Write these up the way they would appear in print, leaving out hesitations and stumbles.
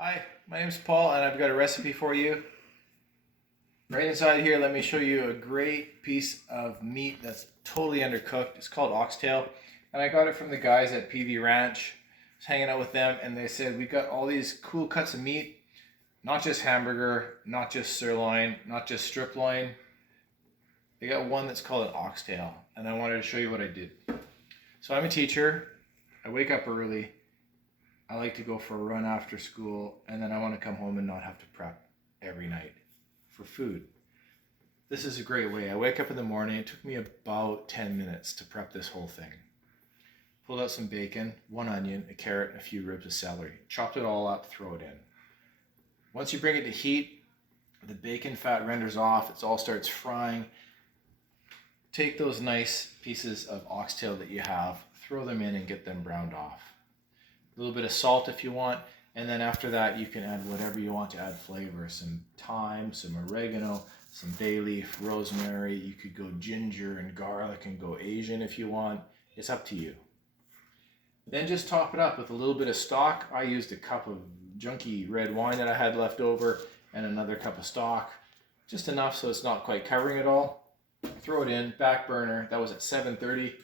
Hi, my name is Paul and I've got a recipe for you. Right inside here, let me show you a great piece of meat that's totally undercooked. It's called oxtail and I got it from the guys at PV Ranch. I was hanging out with them and they said, we've got all these cool cuts of meat, not just hamburger, not just sirloin, not just strip loin. They got one that's called an oxtail and I wanted to show you what I did. So I'm a teacher, I wake up early, I like to go for a run after school, and then I want to come home and not have to prep every night for food. This is a great way. I wake up in the morning. It took me about 10 minutes to prep this whole thing. Pulled out some bacon, one onion, a carrot, and a few ribs of celery. Chopped it all up, throw it in. Once you bring it to heat, the bacon fat renders off. It all starts frying. Take those nice pieces of oxtail that you have, throw them in and get them browned off. A little bit of salt if you want, and then after that you can add whatever you want to add flavor. Some thyme, some oregano, some bay leaf, rosemary. You could go ginger and garlic and go Asian if you want. It's up to you. Then just top it up with a little bit of stock. I used a cup of junky red wine that I had left over and another cup of stock. Just enough so it's not quite covering it all. Throw it in, back burner. That was at 7:30.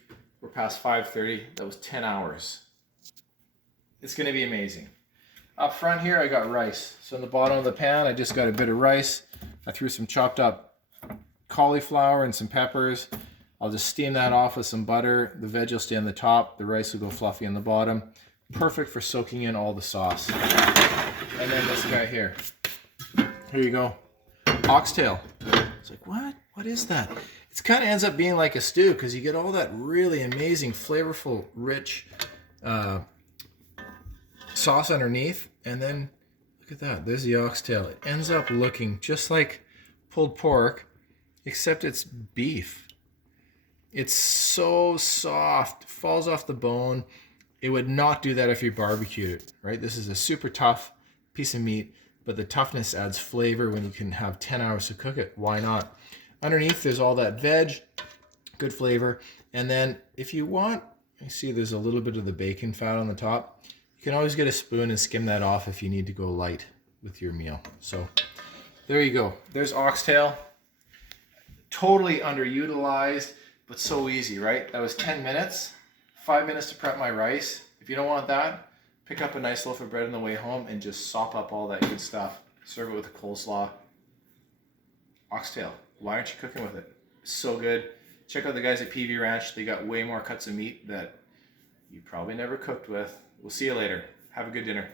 We're past 5:30. That was 10 hours. It's going to be amazing. Up front here, I got rice. So in the bottom of the pan, I just got a bit of rice. I threw some chopped up cauliflower and some peppers. I'll just steam that off with some butter. The veg will stay on the top. The rice will go fluffy on the bottom. Perfect for soaking in all the sauce. And then this guy here. Here you go. Oxtail. It's like, what? What is that? It kind of ends up being like a stew because you get all that really amazing, flavorful, rich sauce underneath, and then look at that, there's the oxtail. It ends up looking just like pulled pork, except it's beef. It's so soft, falls off the bone. It would not do that if you barbecued it, right? This is a super tough piece of meat, but the toughness adds flavor when you can have 10 hours to cook it. Why not? Underneath there's all that veg, good flavor, and then if you want, you see there's a little bit of the bacon fat on the top. You can always get a spoon and skim that off if you need to go light with your meal. So there you go. There's oxtail. Totally underutilized, but so easy, right? That was 10 minutes, 5 minutes to prep my rice. If you don't want that, pick up a nice loaf of bread on the way home and just sop up all that good stuff. Serve it with a coleslaw. Oxtail. Why aren't you cooking with it? It's so good. Check out the guys at PV Ranch. They got way more cuts of meat that you probably never cooked with. We'll see you later. Have a good dinner.